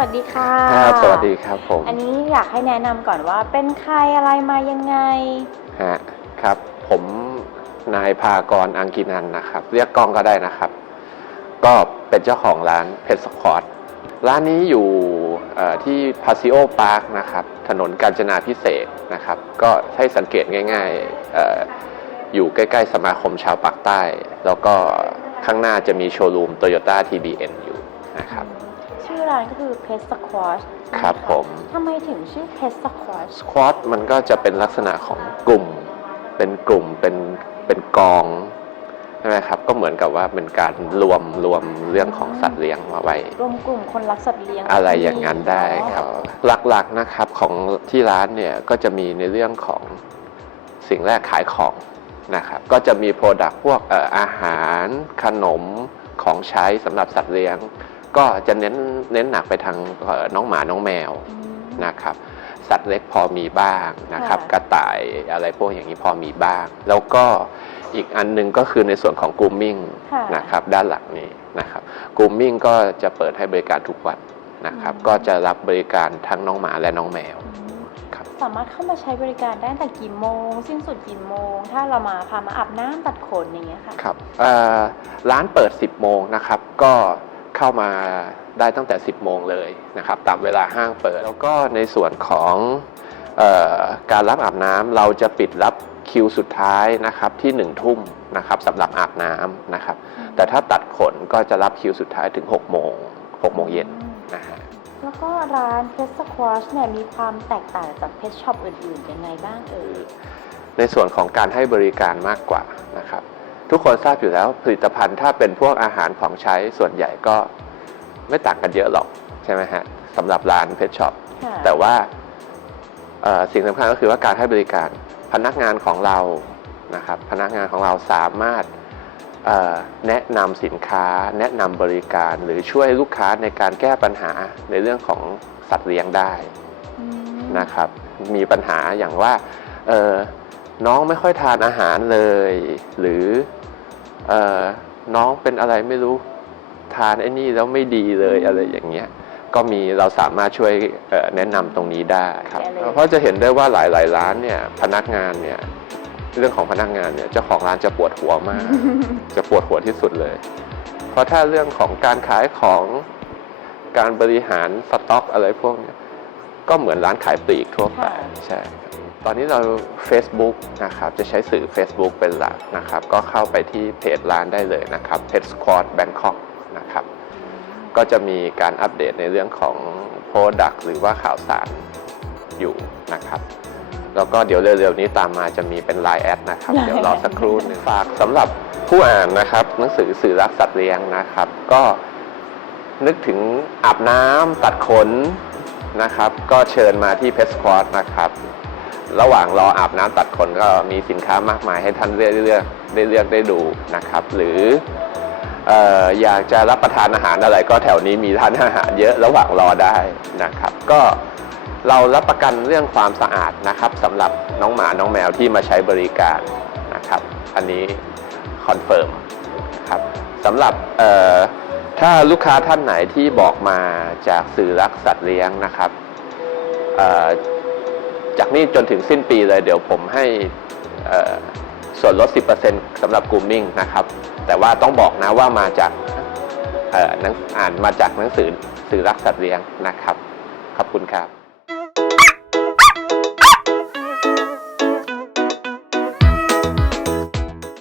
วัสดีค่ะ ครับสวัสดีครับผม อันนี้อยากให้แนะนำก่อนว่าเป็นใครอะไรมายังไง ฮะครับ ผมนายพากรอังกินันนะครับ เรียกกล้องก็ได้นะครับ ก็เป็นเจ้าของร้านเพชรสคอร์ตร้านนี้อยู่เอ่อที่พาซิโอพาร์คนะครับ ถนนกาญจนาพิเศษกนะครับ ก็ให้สังเกตง่ายๆเอ่ออยู่ใกล้ๆสมาคมชาวปากใต้ แล้วก็ข้างหน้าจะมีโชว์รูม Toyota TBN อยู่นะครับชื่อ ร้านก็คือเพชรสควอชครับผมทำไมถึงชื่อเพชรสควอชสควอตมันก็จะเป็นลักษณะของกลุ่ม เป็นกลุ่มเป็นเป็นกองใช่ไหมครับ ก็เหมือนกับว่าเป็นการรวมรวมเรื่องของสัตว์เลี้ยงมาไว้ รวมกลุ่มคนรักสัตว์เลี้ยง อะไรอย่างนั้นได้ครับ หลักๆนะครับของที่ร้านเนี่ยก็จะมีในเรื่องของสิ่งแรกขายของนะครับ ก็จะมีโปรดักต์พวกเอ่ออาหารขนมของใช้สำหรับสัตว์เลี้ยง ก็จะเน้นเน้นหนักไปทางเอ่อน้องหมาน้องแมวอืมนะครับสัตว์เล็กพอมีบ้างนะครับค่ะกระต่ายอะไรพวกอย่างนี้พอมีบ้าง แล้วก็อีกอันหนึงก็คือในส่วนของก r ูมมิ่งค่ะนะครับด้านหลังนี้นะครับก r ูมมิ่งก็จะเปิดให้บริการทุกวันนะครับอืมก็จะรับบริการทั้งน้องหมาและน้องแมวอืมครับสามารถเข้ามาใช้บริการได้ตั้งแต่กี่โมง สิ้นสุดกี่โมง ถ้าเรามาพามาอาบน้ำตัดขนอย่างเงี้ยค่ะครับเอ่อร้านเปิด 10 โมงนะครับ ก็ เข้ามาได้ตั้งแต่ 10 โมงเลยนะครับตามเวลาห้างเปิด แล้วก็ในส่วนของเออการรับอาบน้ำเราจะปิดรับคิวสุดท้ายนะครับที่ 1 ทุ่มนะครับสำหรับอาบน้ำนะครับ แต่ถ้าตัดขนก็จะรับคิวสุดท้ายถึง 6 โมง6โมงเย็นนะฮะแล้วก็ร้านเพชรสควอชเนี่ยมีความแตกต่างจากเพชรช็อปอื่นๆยังไงบ้างเอ่ยในส่วนของการให้บริการมากกว่านะครับ ทุกคนทราบอยู่แล้วผลิตภัณฑ์ถ้าเป็นพวกอาหารของใช้ส่วนใหญ่ก็ไม่ต่างกันเยอะหรอก ใช่ไหมฮะสำหรับร้านเพชช็อปค่ะแต่ว่าเอ่อสิ่งสำคัญก็คือว่าการให้บริการพนักงานของเรานะครับพนักงานของเราสามารถเอ่อแนะนำสินค้า แนะนำบริการหรือช่วยลูกค้าในการแก้ปัญหาในเรื่องของสัตว์เลี้ยงได้อืมนะครับ มีปัญหาอย่างว่าเออน้องไม่ค่อยทานอาหารเลย หรือเออ น้องเป็นอะไรไม่รู้ทานไอ้นี่แล้วไม่ดีเลยอะไรอย่างเงี้ยก็มีเราสามารถช่วยเอ่อแนะนำตรงนี้ได้ครับได้เลยเพราะจะเห็นได้ว่าหลายๆร้านเนี่ยพนักงานเนี่ยเรื่องของพนักงานเนี่ยเจ้าของร้านจะปวดหัวมาก จะปวดหัวที่สุดเลย เพราะถ้าเรื่องของการขายของการบริหารสต็อกอะไรพวกเนี้ย ก็เหมือนร้านขายปลีกทั่วไปค่ะใช่ครับตอนนี้เรา Facebook นะครับจะใช้สื่อ Facebook เป็นหลักนะครับก็เข้าไปที่เพจร้านได้เลยนะครับ Pet Squad Bangkok นะครับก็จะมีการอัปเดตในเรื่องของ Product หรือว่าข่าวสารอยู่นะครับแล้วก็เดี๋ยวเร็วๆนี้ตามมาจะมีเป็น Line แอดนะครับ เดี๋ยวรอสักครู่หนึงฝากสำหรับผู้อ่านนะครับหนังสือสื่อรักสัตว์เลี้ยงนะครับ ก็นึกถึงอาบน้ำตัดขน นะครับ ก็เชิญมาที่เพ s สควอตนะครับ ระหว่างรออาบน้ำตัดขนก็มีสินค้ามากมายให้ท่านเลือกเลือกได้เลือกได้ดูนะครับ หรือออยากจะรับประทานอาหารอะไรก็แถวนี้มีร้านอาหารเยอะระหว่างรอได้นะครับ ก็เรารับประกันเรื่องความสะอาดนะครับสำหรับน้องหมาน้องแมวที่มาใช้บริการนะครับ อันนี้คอนเฟิร์มครับสำหรับเอ่อ ถ้าลูกค้าท่านไหนที่บอกมาจากสื่อรักสัตว์เลี้ยงนะครับจากนี้จนถึงสิ้นปีเลยเดี๋ยวผมให้ส่วนลด 10%สำหรับก r ูมมิ่งนะครับ แต่ว่าต้องบอกนะว่ามาจากนังอ่านมาจากหนังสือสื่อรักสัตว์เลี้ยงนะครับ ขอบคุณครับ